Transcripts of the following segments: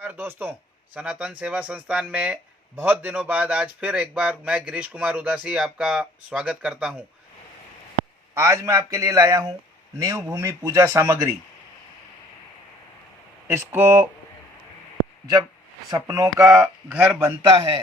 नमस्कार दोस्तों, सनातन सेवा संस्थान में बहुत दिनों बाद आज फिर एक बार मैं गिरीश कुमार उदासी आपका स्वागत करता हूं। आज मैं आपके लिए लाया हूं नींव भूमि पूजा सामग्री। इसको जब सपनों का घर बनता है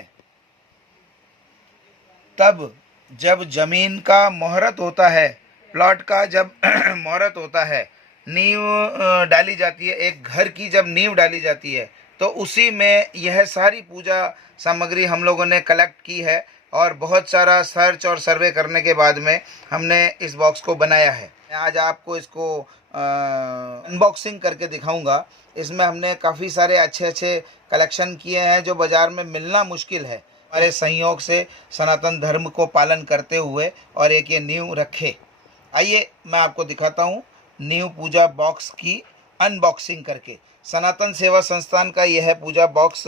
तब जब जमीन का मुहूर्त होता है, प्लॉट का जब मुहूर्त होता है, नींव डाली जाती है, एक घर की जब नींव डाली जाती है तो उसी में यह सारी पूजा सामग्री हम लोगों ने कलेक्ट की है और बहुत सारा सर्च और सर्वे करने के बाद में हमने इस बॉक्स को बनाया है। आज आपको इसको अनबॉक्सिंग करके दिखाऊंगा। इसमें हमने काफ़ी सारे अच्छे अच्छे कलेक्शन किए हैं जो बाज़ार में मिलना मुश्किल है। हमारे संयोग से सनातन धर्म को पालन करते हुए और एक ये नींव रखे। आइए मैं आपको दिखाता हूँ नींव पूजा बॉक्स की अनबॉक्सिंग करके। सनातन सेवा संस्थान का यह पूजा बॉक्स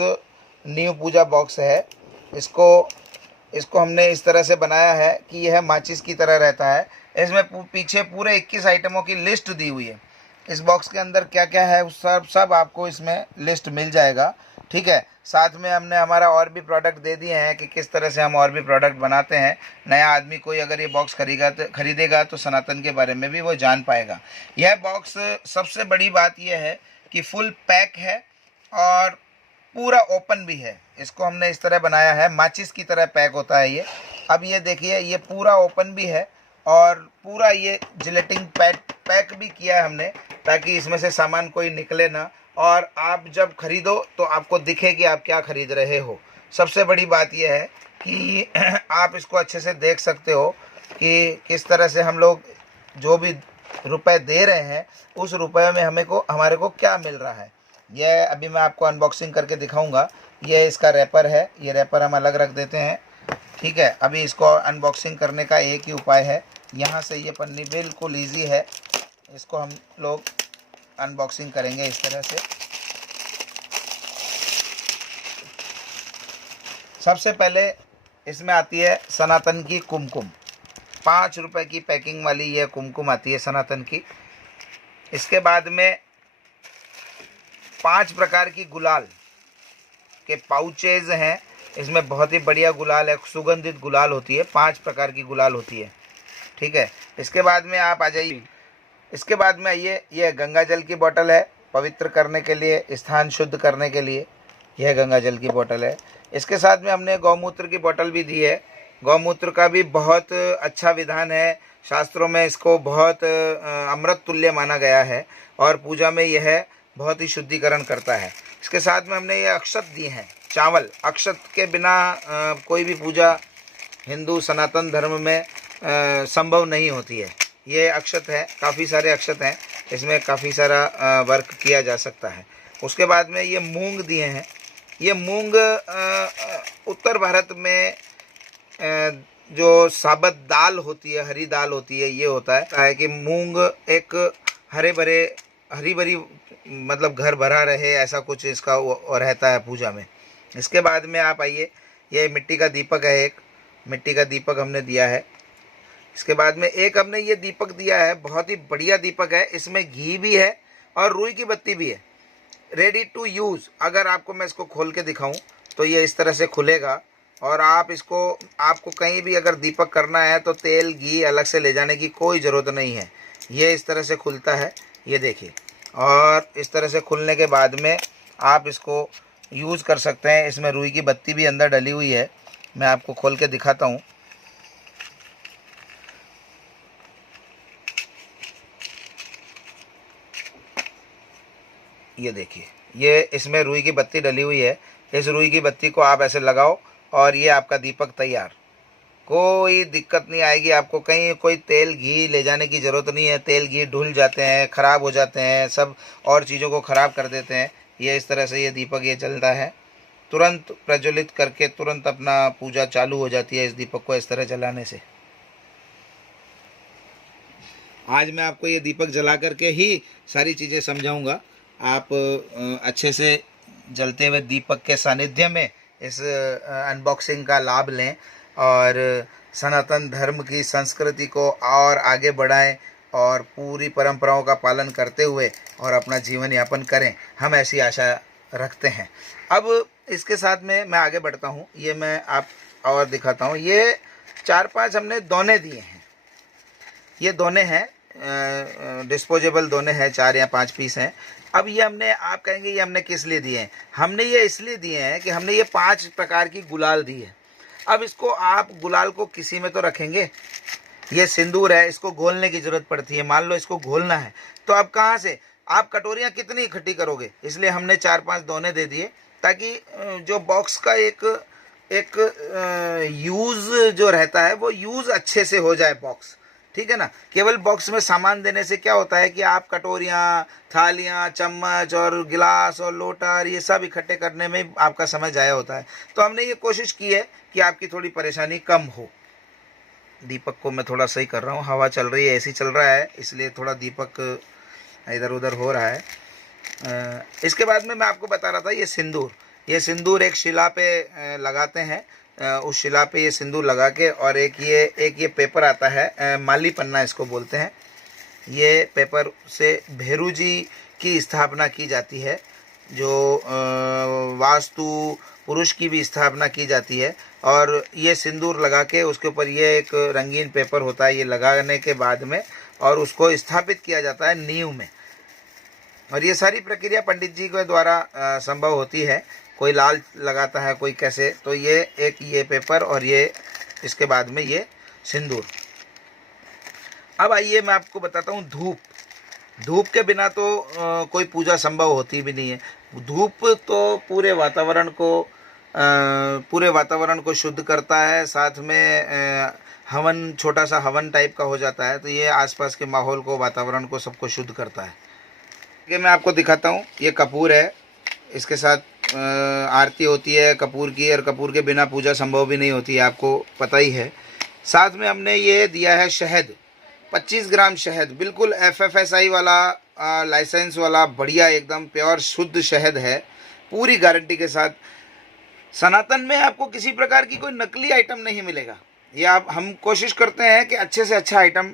नींव पूजा बॉक्स है। इसको हमने इस तरह से बनाया है कि यह माचिस की तरह रहता है। इसमें पीछे पूरे 21 आइटमों की लिस्ट दी हुई है। इस बॉक्स के अंदर क्या क्या है सब आपको इसमें लिस्ट मिल जाएगा। ठीक है, साथ में हमने हमारा और भी प्रोडक्ट दे दिए हैं कि किस तरह से हम और भी प्रोडक्ट बनाते हैं। नया आदमी कोई अगर ये बॉक्स खरीदेगा तो सनातन के बारे में भी वो जान पाएगा। यह बॉक्स सबसे बड़ी बात यह है कि फुल पैक है और पूरा ओपन भी है। इसको हमने इस तरह बनाया है, माचिस की तरह पैक होता है ये। अब ये देखिए, ये पूरा ओपन भी है और पूरा ये जिलेटिन पैक भी किया है हमने ताकि इसमें से सामान कोई निकले ना और आप जब खरीदो तो आपको दिखे कि आप क्या खरीद रहे हो। सबसे बड़ी बात यह है कि आप इसको अच्छे से देख सकते हो कि किस तरह से हम लोग जो भी रुपए दे रहे हैं उस रुपए में हमारे को क्या मिल रहा है। यह अभी मैं आपको अनबॉक्सिंग करके दिखाऊंगा। ये इसका रैपर है, ये रैपर हम अलग रख देते हैं। ठीक है, अभी इसको अनबॉक्सिंग करने का एक ही उपाय है, यहाँ से ये पन्नी बिल्कुल ईजी है। इसको हम लोग अनबॉक्सिंग करेंगे इस तरह से। सबसे पहले इसमें आती है सनातन की कुमकुम। 5 रुपए की पैकिंग वाली ये कुमकुम आती है सनातन की। इसके बाद में 5 प्रकार की गुलाल के पाउचेज हैं। इसमें बहुत ही बढ़िया गुलाल है, सुगंधित गुलाल होती है। 5 प्रकार की गुलाल होती है। ठीक है, इसके बाद में आप आ जाइए। इसके बाद में आइए, यह गंगा जल की बोतल है, पवित्र करने के लिए, स्थान शुद्ध करने के लिए यह गंगा जल की बोतल है। इसके साथ में हमने गौमूत्र की बोतल भी दी है। गौमूत्र का भी बहुत अच्छा विधान है, शास्त्रों में इसको बहुत अमृत तुल्य माना गया है और पूजा में यह बहुत ही शुद्धिकरण करता है। इसके साथ में हमने ये अक्षत दिए हैं, चावल। अक्षत के बिना कोई भी पूजा हिंदू सनातन धर्म में संभव नहीं होती है। ये अक्षत है, काफ़ी सारे अक्षत हैं, इसमें काफ़ी सारा वर्क किया जा सकता है। उसके बाद में ये मूंग दिए हैं। ये मूंग उत्तर भारत में जो साबत दाल होती है, हरी दाल होती है, ये होता है कि मूंग एक हरी भरी मतलब घर भरा रहे, ऐसा कुछ इसका रहता है पूजा में। इसके बाद में आप आइए, ये मिट्टी का दीपक है, एक मिट्टी का दीपक हमने दिया है। इसके बाद में एक हमने ये दीपक दिया है, बहुत ही बढ़िया दीपक है। इसमें घी भी है और रुई की बत्ती भी है, रेडी टू यूज़। अगर आपको मैं इसको खोल के दिखाऊं तो ये इस तरह से खुलेगा और आपको कहीं भी अगर दीपक करना है तो तेल घी अलग से ले जाने की कोई ज़रूरत नहीं है। ये इस तरह से खुलता है, ये देखिए। और इस तरह से खुलने के बाद में आप इसको यूज़ कर सकते हैं। इसमें रुई की बत्ती भी अंदर डली हुई है, मैं आपको खोल के दिखाता हूँ। ये देखिए, ये इसमें रुई की बत्ती डली हुई है। इस रुई की बत्ती को आप ऐसे लगाओ और ये आपका दीपक तैयार। कोई दिक्कत नहीं आएगी आपको, कहीं कोई तेल घी ले जाने की ज़रूरत नहीं है। तेल घी धुल जाते हैं, ख़राब हो जाते हैं, सब और चीज़ों को ख़राब कर देते हैं। ये इस तरह से ये दीपक ये जलता है, तुरंत प्रज्वलित करके तुरंत अपना पूजा चालू हो जाती है इस दीपक को इस तरह जलाने से। आज मैं आपको ये दीपक जला करके ही सारी चीज़ें समझाऊंगा। आप अच्छे से जलते हुए दीपक के सानिध्य में इस अनबॉक्सिंग का लाभ लें और सनातन धर्म की संस्कृति को और आगे बढ़ाएं और पूरी परंपराओं का पालन करते हुए और अपना जीवन यापन करें। हम ऐसी आशा रखते हैं। अब इसके साथ में मैं आगे बढ़ता हूँ, ये मैं आप और दिखाता हूँ। ये 4-5 हमने दोने दिए हैं, ये दोने हैं, डिस्पोजेबल दोने हैं, 4 या 5 पीस हैं। अब ये हमने, आप कहेंगे ये हमने किस लिए दिए हैं? हमने ये इसलिए दिए हैं कि हमने ये 5 प्रकार की गुलाल दी है। अब इसको आप गुलाल को किसी में तो रखेंगे, ये सिंदूर है, इसको घोलने की ज़रूरत पड़ती है। मान लो इसको घोलना है तो अब कहाँ से आप कटोरियाँ कितनी इकट्ठी करोगे, इसलिए हमने 4-5 दोने दे दिए, ताकि जो बॉक्स का एक यूज़ जो रहता है वो यूज़ अच्छे से हो जाए बॉक्स, ठीक है ना। केवल बॉक्स में सामान देने से क्या होता है कि आप कटोरियाँ, थालियाँ, चम्मच और गिलास और लोटा और ये सब इकट्ठे करने में आपका समय ज़ाया होता है। तो हमने ये कोशिश की है कि आपकी थोड़ी परेशानी कम हो। दीपक को मैं थोड़ा सही कर रहा हूँ, हवा चल रही है, एसी चल रहा है, इसलिए थोड़ा दीपक इधर उधर हो रहा है। इसके बाद में मैं आपको बता रहा था ये सिंदूर एक शिला पे लगाते हैं, उस शिला पे ये सिंदूर लगा के, और एक ये पेपर आता है, माली पन्ना इसको बोलते हैं। ये पेपर से भैरू जी की स्थापना की जाती है, जो वास्तु पुरुष की भी स्थापना की जाती है। और ये सिंदूर लगा के उसके ऊपर ये एक रंगीन पेपर होता है, ये लगाने के बाद में और उसको स्थापित किया जाता है नींव में। और ये सारी प्रक्रिया पंडित जी के द्वारा संभव होती है, कोई लाल लगाता है, कोई कैसे। तो ये पेपर और ये इसके बाद में ये सिंदूर। अब आइए मैं आपको बताता हूँ धूप के बिना तो कोई पूजा संभव होती भी नहीं है। धूप तो पूरे वातावरण को शुद्ध करता है, साथ में हवन, छोटा सा हवन टाइप का हो जाता है। तो ये आसपास के माहौल को, वातावरण को, सबको शुद्ध करता है। ये मैं आपको दिखाता हूँ, ये कपूर है, इसके साथ आरती होती है कपूर की, और कपूर के बिना पूजा संभव भी नहीं होती है, आपको पता ही है। साथ में हमने ये दिया है शहद, 25 ग्राम शहद, बिल्कुल FFSI वाला लाइसेंस वाला बढ़िया एकदम प्योर शुद्ध शहद है, पूरी गारंटी के साथ। सनातन में आपको किसी प्रकार की कोई नकली आइटम नहीं मिलेगा। ये हम कोशिश करते हैं कि अच्छे से अच्छा आइटम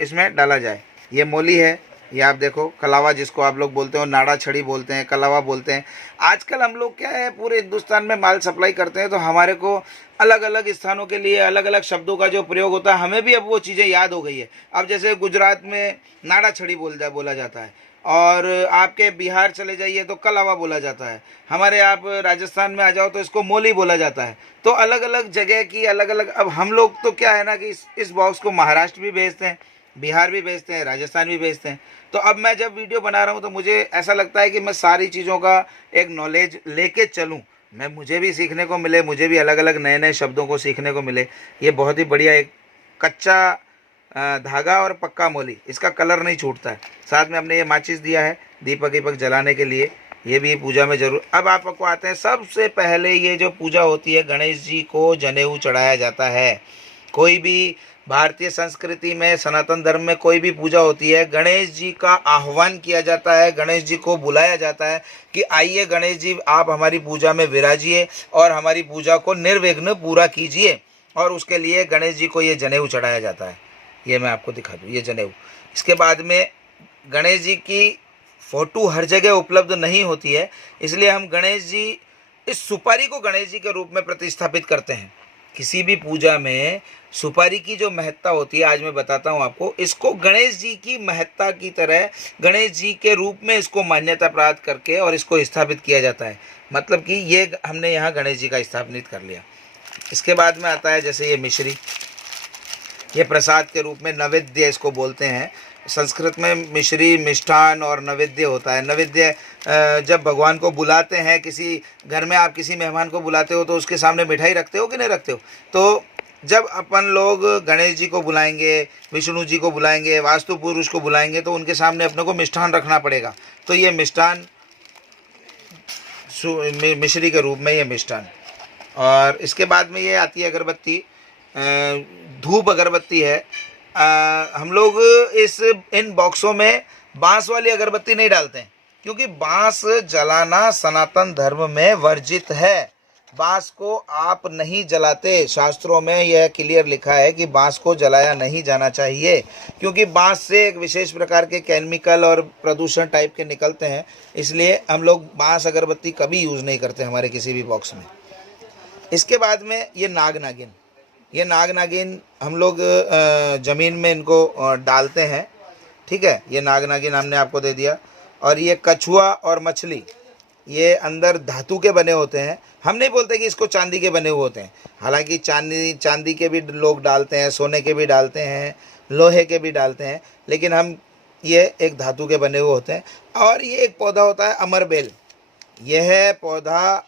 इसमें डाला जाए। ये मोली है, ये आप देखो, कलावा जिसको आप लोग बोलते हो, नाड़ा छड़ी बोलते हैं, कलावा बोलते हैं। आजकल हम लोग क्या है, पूरे हिंदुस्तान में माल सप्लाई करते हैं, तो हमारे को अलग अलग स्थानों के लिए अलग अलग शब्दों का जो प्रयोग होता है, हमें भी अब वो चीज़ें याद हो गई है। अब जैसे गुजरात में नाड़ा छड़ी बोला जाता है, और आपके बिहार चले जाइए तो कलावा बोला जाता है, हमारे आप राजस्थान में आ जाओ तो इसको मोली बोला जाता है। तो अलग अलग जगह की अलग अलग, अब हम लोग तो क्या है ना कि इस बॉक्स को महाराष्ट्र भी भेजते हैं, बिहार भी भेजते हैं, राजस्थान भी भेजते हैं। तो अब मैं जब वीडियो बना रहा हूँ तो मुझे ऐसा लगता है कि मैं सारी चीज़ों का एक नॉलेज लेके चलूँ, मुझे भी सीखने को मिले, मुझे भी अलग अलग नए नए शब्दों को सीखने को मिले। ये बहुत ही बढ़िया एक कच्चा धागा और पक्का मोली, इसका कलर नहीं छूटता है। साथ में हमने ये माचिस दिया है दीपक जलाने के लिए, ये भी पूजा में जरूर। अब आपको आते हैं, सबसे पहले ये जो पूजा होती है, गणेश जी को जनेऊ चढ़ाया जाता है। कोई भी भारतीय संस्कृति में, सनातन धर्म में कोई भी पूजा होती है, गणेश जी का आह्वान किया जाता है, गणेश जी को बुलाया जाता है कि आइए गणेश जी, आप हमारी पूजा में विराजिए और हमारी पूजा को निर्विघ्न पूरा कीजिए। और उसके लिए गणेश जी को ये जनेऊ चढ़ाया जाता है। ये मैं आपको दिखा दूँ, ये जनेऊ। इसके बाद में गणेश जी की फ़ोटो हर जगह उपलब्ध नहीं होती है, इसलिए हम गणेश जी, इस सुपारी को गणेश जी के रूप में प्रतिस्थापित करते हैं। किसी भी पूजा में सुपारी की जो महत्ता होती है, आज मैं बताता हूँ आपको, इसको गणेश जी की महत्ता की तरह, गणेश जी के रूप में इसको मान्यता प्राप्त करके और इसको स्थापित किया जाता है। मतलब कि ये हमने यहाँ गणेश जी का स्थापित कर लिया। इसके बाद में आता है जैसे ये मिश्री, ये प्रसाद के रूप में नैवेद्य इसको बोलते हैं। संस्कृत में मिश्री, मिष्ठान और नैवेद्य होता है। नैवेद्य जब भगवान को बुलाते हैं, किसी घर में आप किसी मेहमान को बुलाते हो तो उसके सामने मिठाई रखते हो कि नहीं रखते हो। तो जब अपन लोग गणेश जी को बुलाएंगे, विष्णु जी को बुलाएंगे, वास्तु पुरुष को बुलाएंगे, तो उनके सामने अपने को मिष्ठान रखना पड़ेगा। तो ये मिष्ठान मिश्री के रूप में ये मिष्ठान। और इसके बाद में ये आती है अगरबत्ती, धूप अगरबत्ती है। हम लोग इन बॉक्सों में बांस वाली अगरबत्ती नहीं डालते हैं, क्योंकि बांस जलाना सनातन धर्म में वर्जित है। बांस को आप नहीं जलाते। शास्त्रों में यह क्लियर लिखा है कि बांस को जलाया नहीं जाना चाहिए, क्योंकि बांस से एक विशेष प्रकार के केमिकल और प्रदूषण टाइप के निकलते हैं। इसलिए हम लोग बांस अगरबत्ती कभी यूज़ नहीं करते हमारे किसी भी बॉक्स में। इसके बाद में ये नाग नागिन हम लोग ज़मीन में इनको डालते हैं। ठीक है, ये नाग नागिन हमने आपको दे दिया। और ये कछुआ और मछली, ये अंदर धातु के बने होते हैं। हम नहीं बोलते कि इसको चांदी के बने हुए होते हैं, हालांकि चांदी के भी लोग डालते हैं, सोने के भी डालते हैं, लोहे के भी डालते हैं, लेकिन हम ये एक धातु के बने हुए होते हैं। और ये एक पौधा होता है अमरबेल। यह पौधा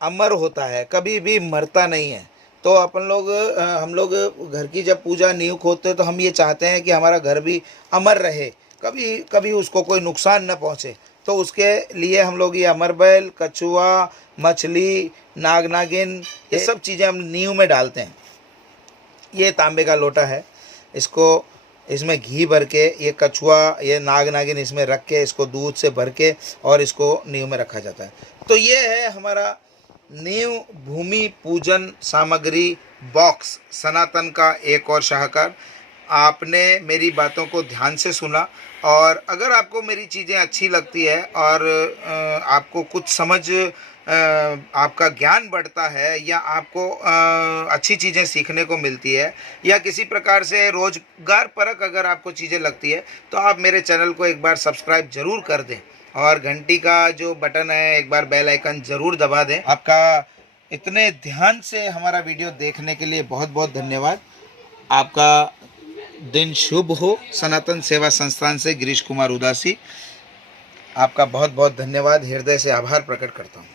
अमर होता है, कभी भी मरता नहीं है। तो अपन लोग हम लोग घर की जब पूजा नींव खोदते हैं तो हम ये चाहते हैं कि हमारा घर भी अमर रहे, कभी कभी उसको कोई नुकसान न पहुँचे। तो उसके लिए हम लोग ये अमरबेल, कछुआ, मछली, नाग नागिन, ये सब चीज़ें हम नींव में डालते हैं। ये तांबे का लोटा है, इसको इसमें घी भर के ये कछुआ, ये नाग नागिन इसमें रख के, इसको दूध से भर के और इसको नींव में रखा जाता है। तो ये है हमारा नींव भूमि पूजन सामग्री बॉक्स, सनातन का एक और शाहकार। आपने मेरी बातों को ध्यान से सुना, और अगर आपको मेरी चीज़ें अच्छी लगती है और आपको कुछ समझ, आपका ज्ञान बढ़ता है, या आपको अच्छी चीज़ें सीखने को मिलती है, या किसी प्रकार से रोजगार परक अगर आपको चीज़ें लगती है, तो आप मेरे चैनल को एक बार सब्सक्राइब ज़रूर कर दें, और घंटी का जो बटन है एक बार बेल आइकन ज़रूर दबा दें। आपका इतने ध्यान से हमारा वीडियो देखने के लिए बहुत बहुत धन्यवाद। आपका दिन शुभ हो। सनातन सेवा संस्थान से गिरीश कुमार उदासी, आपका बहुत बहुत धन्यवाद, हृदय से आभार प्रकट करता हूँ।